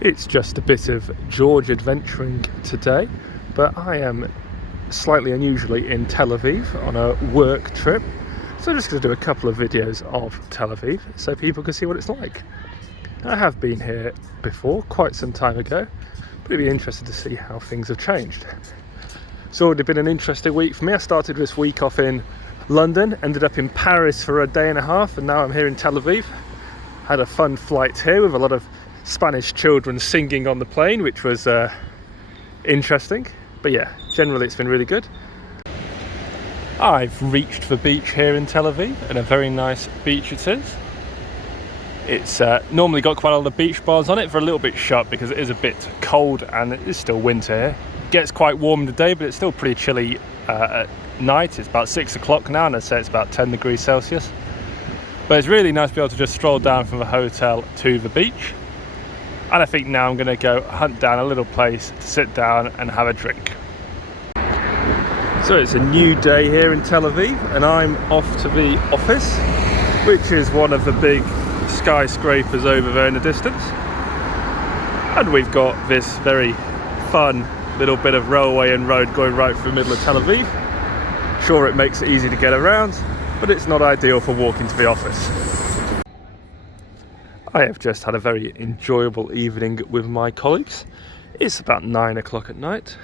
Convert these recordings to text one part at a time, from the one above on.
It's just a bit of George adventuring today, but I am slightly unusually in Tel Aviv on a work trip. So I'm just going to do a couple of videos of Tel Aviv so people can see what it's like. I have been here before, quite some time ago, but it'd be interesting to see how things have changed. It's already been an interesting week for me. I started this week off in London, ended up in Paris for a day and a half, and now I'm here in Tel Aviv. Had a fun flight here with a lot of Spanish children singing on the plane, which was interesting. But yeah, generally it's been really good. I've reached the beach here in Tel Aviv, and a very nice beach it is. It's normally got quite a lot of beach bars on it. They're a little bit shut because it is a bit cold and it is still winter here. It gets quite warm today, but it's still pretty chilly at night. It's about 6 o'clock now, and I'd say it's about 10 degrees Celsius. But it's really nice to be able to just stroll down from the hotel to the beach. And I think now I'm going to go hunt down a little place to sit down and have a drink. So it's a new day here in Tel Aviv, and I'm off to the office, which is one of the big skyscrapers over there in the distance. And we've got this very fun little bit of railway and road going right through the middle of Tel Aviv. Sure, it makes it easy to get around, but it's not ideal for walking to the office. I have just had a very enjoyable evening with my colleagues. It's about 9 o'clock at night,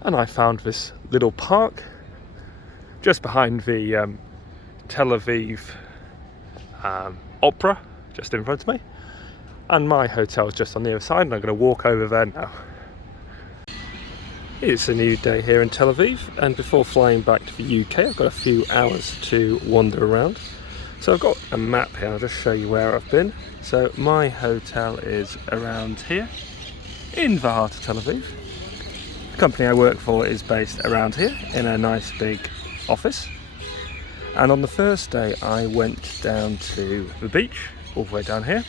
and I found this little park just behind the Tel Aviv Opera, just in front of me, and my hotel is just on the other side, and I'm going to walk over there now. It's a new day here in Tel Aviv, and before flying back to the UK I've got a few hours to wander around. So I've got a map here, I'll just show you where I've been. So my hotel is around here, in the heart of Tel Aviv. The company I work for is based around here, in a nice big office. And on the first day I went down to the beach, all the way down here.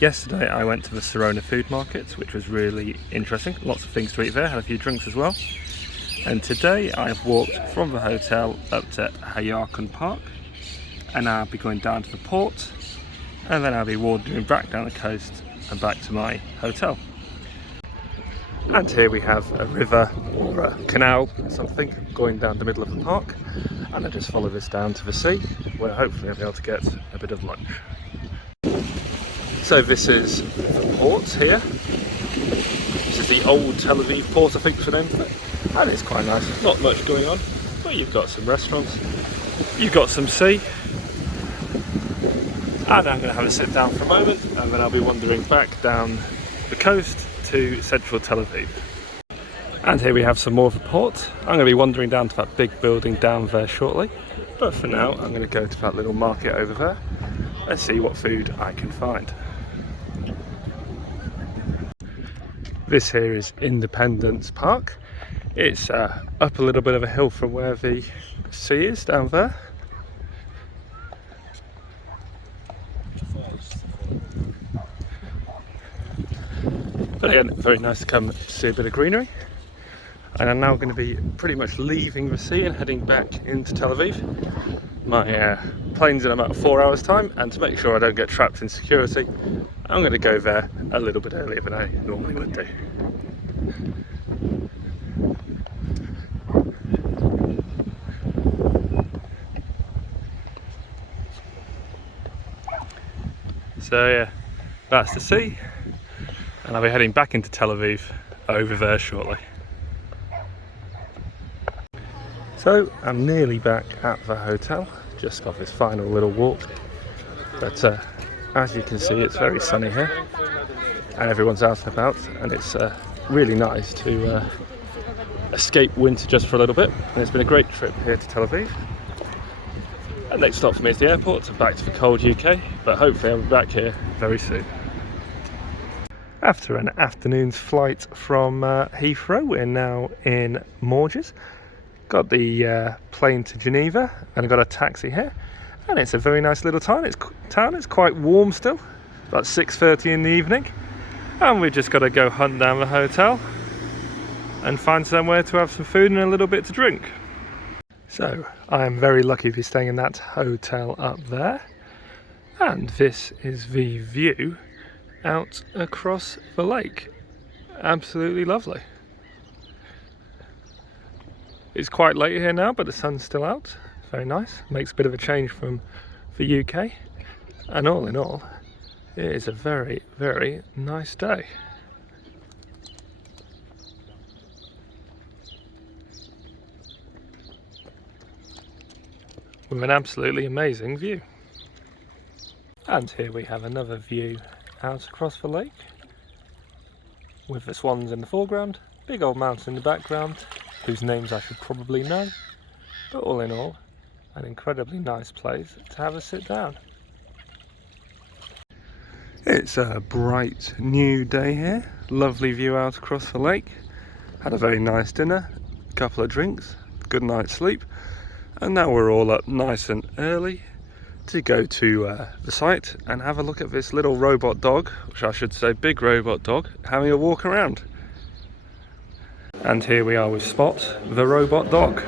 Yesterday I went to the Serona food market, which was really interesting. Lots of things to eat there, had a few drinks as well. And today I've walked from the hotel up to Hayarkon Park. And now I'll be going down to the port, and then I'll be wandering back down the coast and back to my hotel. And here we have a river or a canal or something going down the middle of the park, and I just follow this down to the sea, where hopefully I'll be able to get a bit of lunch. So this is the port here. This is the old Tel Aviv port, I think is the name of it, and it's quite nice. Not much going on, but you've got some restaurants, you've got some sea. And I'm going to have a sit down for a moment, and then I'll be wandering back down the coast to central Tel Aviv. And here we have some more of the port. I'm going to be wandering down to that big building down there shortly, but for now I'm going to go to that little market over there and see what food I can find. This here is Independence Park. It's up a little bit of a hill from where the sea is down there. But again, very nice to come see a bit of greenery. And I'm now going to be pretty much leaving the sea and heading back into Tel Aviv. My plane's in about 4 hours time, and to make sure I don't get trapped in security, I'm going to go there a little bit earlier than I normally would do. So yeah, that's the sea. And I'll be heading back into Tel Aviv over there shortly. So I'm nearly back at the hotel, just got this final little walk. But as you can see, it's very sunny here, and everyone's out and about, and it's really nice to escape winter just for a little bit. And it's been a great trip here to Tel Aviv. And next stop for me is the airport, and back to the cold UK, but hopefully I'll be back here very soon. After an afternoon's flight from Heathrow, we're now in Morges. Got the plane to Geneva, and I got a taxi here. And it's a very nice little town. It's quite warm still, about 6:30 in the evening. And we've just got to go hunt down the hotel and find somewhere to have some food and a little bit to drink. So I am very lucky to be staying in that hotel up there. And this is the view out across the lake. Absolutely lovely. It's quite late here now, but the sun's still out. Very nice. Makes a bit of a change from the UK. And all in all, it is a very, very nice day. With an absolutely amazing view. And here we have another view out across the lake, with the swans in the foreground, big old mountain in the background, whose names I should probably know, but all in all, an incredibly nice place to have a sit down. It's a bright new day here, lovely view out across the lake. Had a very nice dinner, a couple of drinks, good night's sleep, and now we're all up nice and early to go to the site and have a look at this little robot dog, which I should say big robot dog, having a walk around. And here we are with Spot, the robot dog.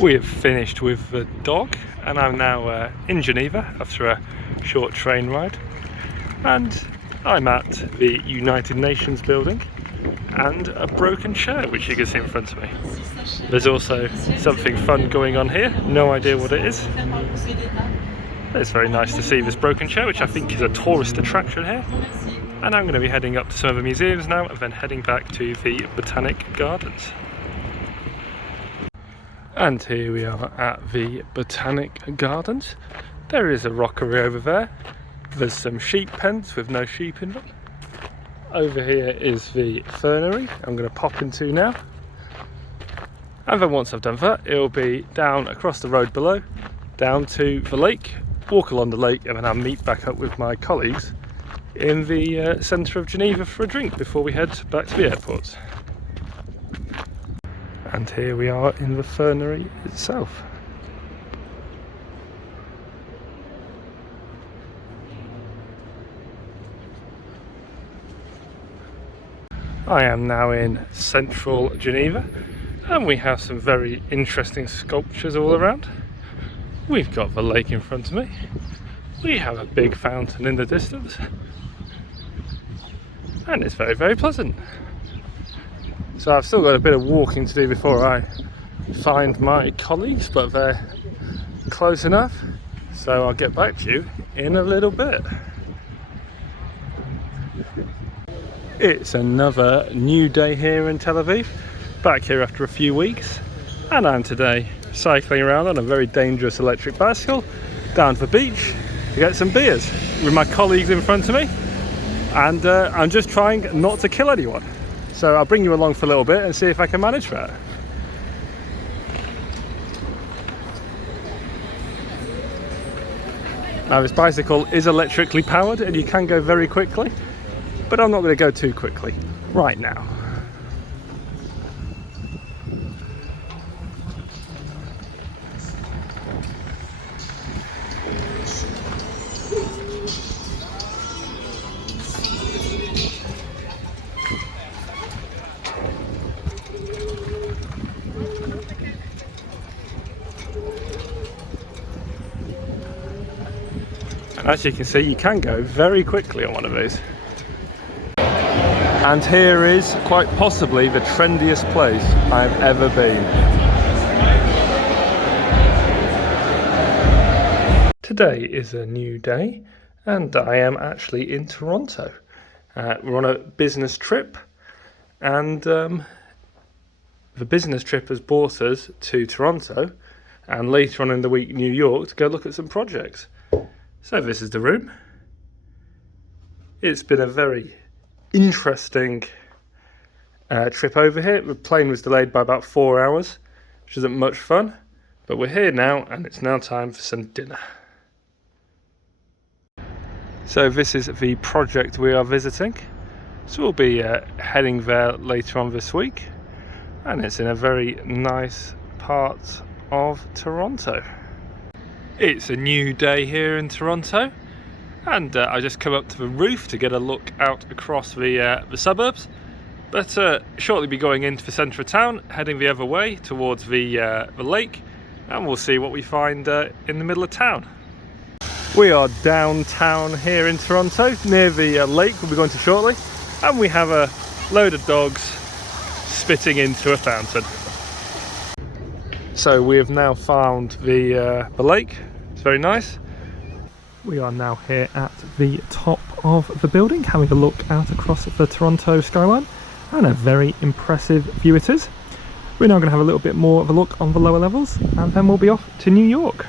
We have finished with the dog and I'm now in Geneva after a short train ride, and I'm at the United Nations building and a broken chair which you can see in front of me. There's also something fun going on here, no idea what it is. It's very nice to see this broken chair, which I think is a tourist attraction here. And I'm going to be heading up to some of the museums now and then heading back to the Botanic Gardens. And here we are at the Botanic Gardens. There is a rockery over there. There's some sheep pens with no sheep in them. Over here is the fernery I'm going to pop into now. And then once I've done that, it'll be down across the road below, down to the lake, walk along the lake, and then I'll meet back up with my colleagues in the centre of Geneva for a drink before we head back to the airport. And here we are in the fernery itself. I am now in central Geneva and we have some very interesting sculptures all around. We've got the lake in front of me. We have a big fountain in the distance. And it's very, very pleasant. So I've still got a bit of walking to do before I find my colleagues, but they're close enough, so I'll get back to you in a little bit. It's another new day here in Tel Aviv, back here after a few weeks, and I'm today cycling around on a very dangerous electric bicycle down to the beach to get some beers with my colleagues in front of me, and I'm just trying not to kill anyone. So I'll bring you along for a little bit and see if I can manage that. Now this bicycle is electrically powered and you can go very quickly, but I'm not going to go too quickly right now. As you can see, you can go very quickly on one of these. And here is quite possibly the trendiest place I've ever been. Today is a new day and I am actually in Toronto. We're on a business trip and the business trip has brought us to Toronto and later on in the week New York to go look at some projects. So this is the room. It's been a very interesting trip over here. The plane was delayed by about 4 hours, which isn't much fun, but we're here now and it's now time for some dinner. So this is the project we are visiting. So we'll be heading there later on this week, and it's in a very nice part of Toronto. It's a new day here in Toronto, and I just come up to the roof to get a look out across the suburbs, but shortly be going into the centre of town, heading the other way towards the lake, and we'll see what we find in the middle of town. We are downtown here in Toronto, near the lake we'll be going to shortly, and we have a load of dogs spitting into a fountain. So we have now found the lake. It's very nice. We are now here at the top of the building, having a look out across the Toronto skyline, and a very impressive view it is. We're now going to have a little bit more of a look on the lower levels, and then we'll be off to New York.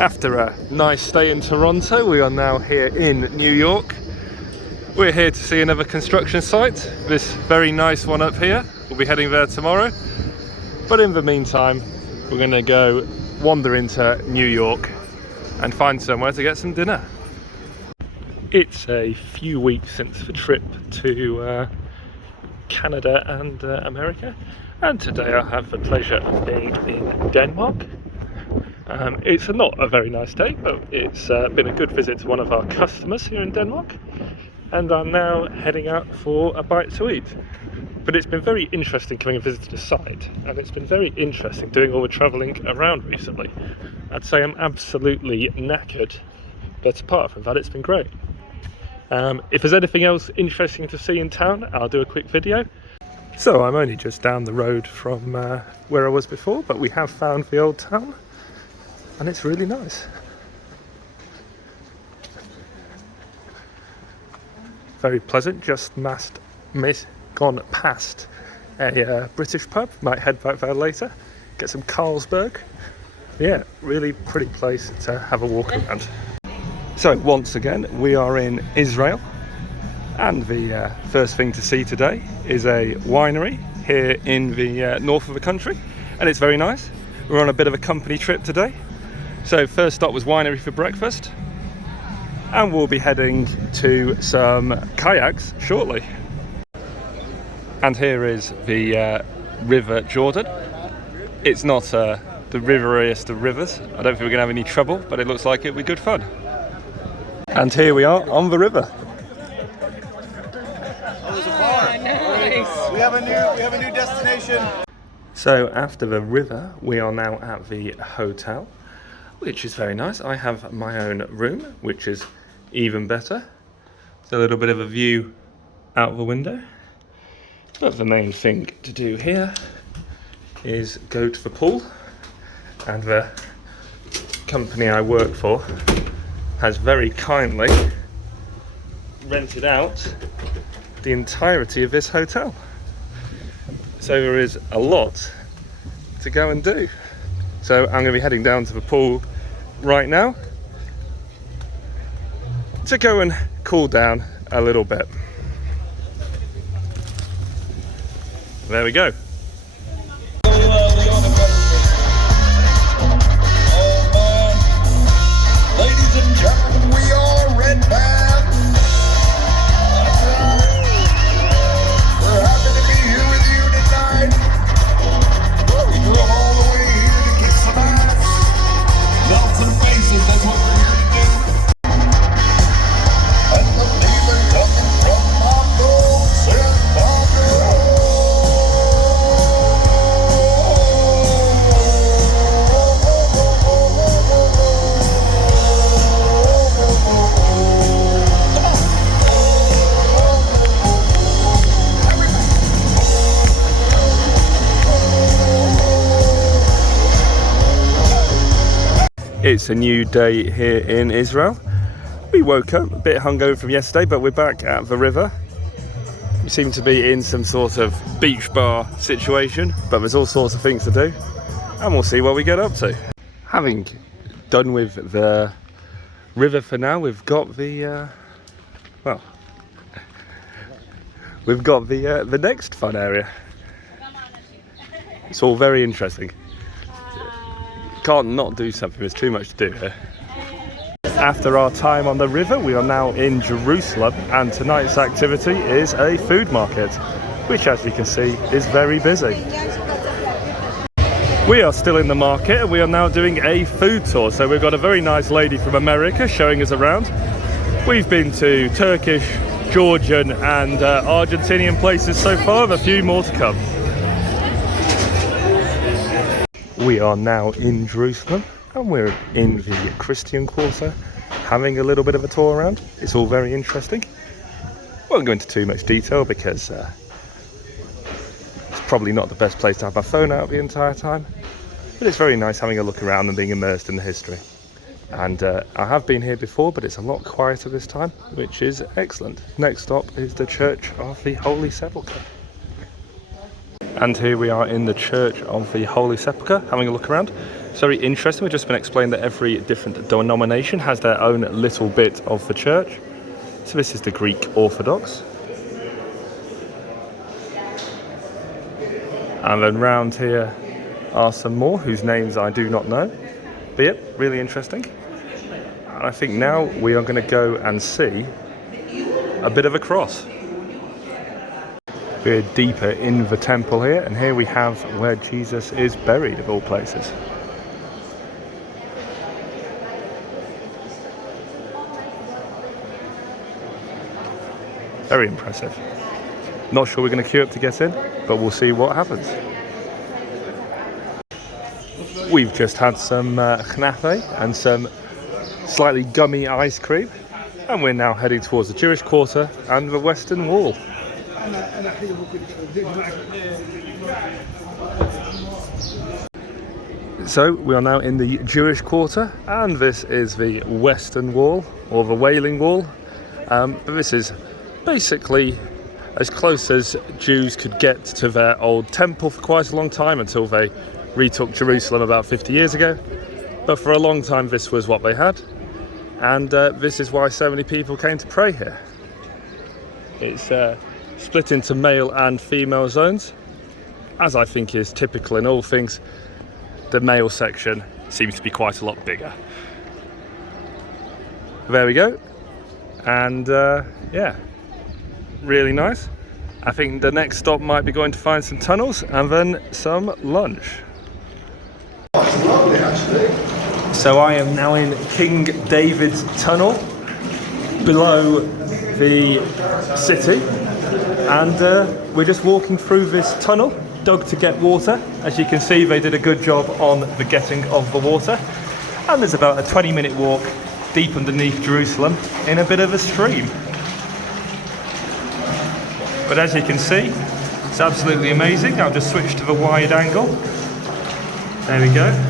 After a nice stay in Toronto, we are now here in New York. We're here to see another construction site, this very nice one up here. We'll be heading there tomorrow. But in the meantime, we're going to go wander into New York and find somewhere to get some dinner. It's a few weeks since the trip to Canada and America, and today I have the pleasure of being in Denmark. It's not a very nice day, but it's been a good visit to one of our customers here in Denmark, and I'm now heading out for a bite to eat. But it's been very interesting coming and visiting the site, and it's been very interesting doing all the travelling around recently. I'd say I'm absolutely knackered, but apart from that, it's been great. If there's anything else interesting to see in town, I'll do a quick video. So I'm only just down the road from where I was before, but we have found the old town, and it's really nice. Very pleasant, just gone past a British pub, might head back there later, get some Carlsberg. Yeah, really pretty place to have a walk around. So once again, we are in Israel, and the first thing to see today is a winery here in the north of the country, and it's very nice. We're on a bit of a company trip today. So first stop was winery for breakfast, and we'll be heading to some kayaks shortly. And here is the River Jordan. It's not the riveriest of rivers. I don't think we're going to have any trouble, but it looks like it'll be good fun. And here we are on the river. Oh, there's a bar. Nice. We have a new destination. So after the river, we are now at the hotel, which is very nice. I have my own room, which is even better. It's a little bit of a view out the window. But the main thing to do here is go to the pool, and the company I work for has very kindly rented out the entirety of this hotel. So there is a lot to go and do. So I'm going to be heading down to the pool right now to go and cool down a little bit. There we go. Ladies and gentlemen, we are Red Band. We're happy to be here with you tonight. We drove all the way here to kick some ass, melt some faces. That's what we're here to do. And the fever coming from my folks in Bongo. It's a new day here in Israel. We woke up a bit hungover from yesterday, but we're back at the river. We seem to be in some sort of beach bar situation, but there's all sorts of things to do, and we'll see what we get up to. Having done with the river for now, we've got the we've got the next fun area. It's all very interesting. Can't not do something, there's too much to do here. After our time on the river, we are now in Jerusalem, and tonight's activity is a food market, which, as you can see, is very busy. We are still in the market, and we are now doing a food tour. So we've got a very nice lady from America showing us around. We've been to Turkish, Georgian and Argentinian places so far, with a few more to come. We are now in Jerusalem, and we're in the Christian Quarter, having a little bit of a tour around. It's all very interesting. Won't go into too much detail because it's probably not the best place to have my phone out the entire time, but it's very nice having a look around and being immersed in the history. And I have been here before, but it's a lot quieter this time, which is excellent. Next stop is the Church of the Holy Sepulchre. And here we are in the Church of the Holy Sepulchre, having a look around. It's very interesting. We've just been explained that every different denomination has their own little bit of the church. So this is the Greek Orthodox. And then round here are some more whose names I do not know. But yep, really interesting. And I think now we are going to go and see a bit of a cross. We're deeper in the temple here, and here we have where Jesus is buried, of all places. Very impressive. Not sure we're going to queue up to get in, but we'll see what happens. We've just had some knafe and some slightly gummy ice cream, and we're now heading towards the Jewish Quarter and the Western Wall. So we are now in the Jewish Quarter, and this is the Western Wall, or the Wailing Wall. But this is basically as close as Jews could get to their old temple for quite a long time, until they retook Jerusalem about 50 years ago. But for a long time this was what they had, and this is why so many people came to pray here. It's split into male and female zones, as I think is typical in all things. The male section seems to be quite a lot bigger. There we go, and yeah, really nice. I think the next stop might be going to find some tunnels and then some lunch. It's lovely, actually. So I am now in King David's Tunnel, below the city, and we're just walking through this tunnel, dug to get water. As you can see, they did a good job on the getting of the water, and there's about a 20-minute walk deep underneath Jerusalem in a bit of a stream. But as you can see, it's absolutely amazing. I'll just switch to the wide angle. There we go.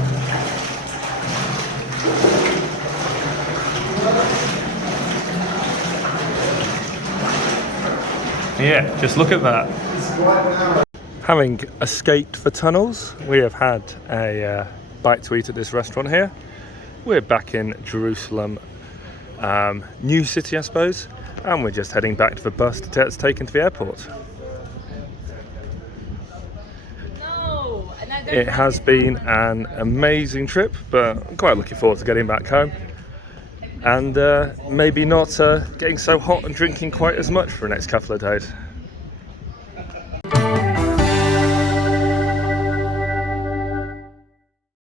Yeah, just look at that. Having escaped the tunnels, we have had a bite to eat at this restaurant here. We're back in Jerusalem, New City, I suppose, and we're just heading back to the bus to get us taken to the airport. It has been an amazing trip, but I'm quite looking forward to getting back home, and maybe not getting so hot and drinking quite as much for the next couple of days.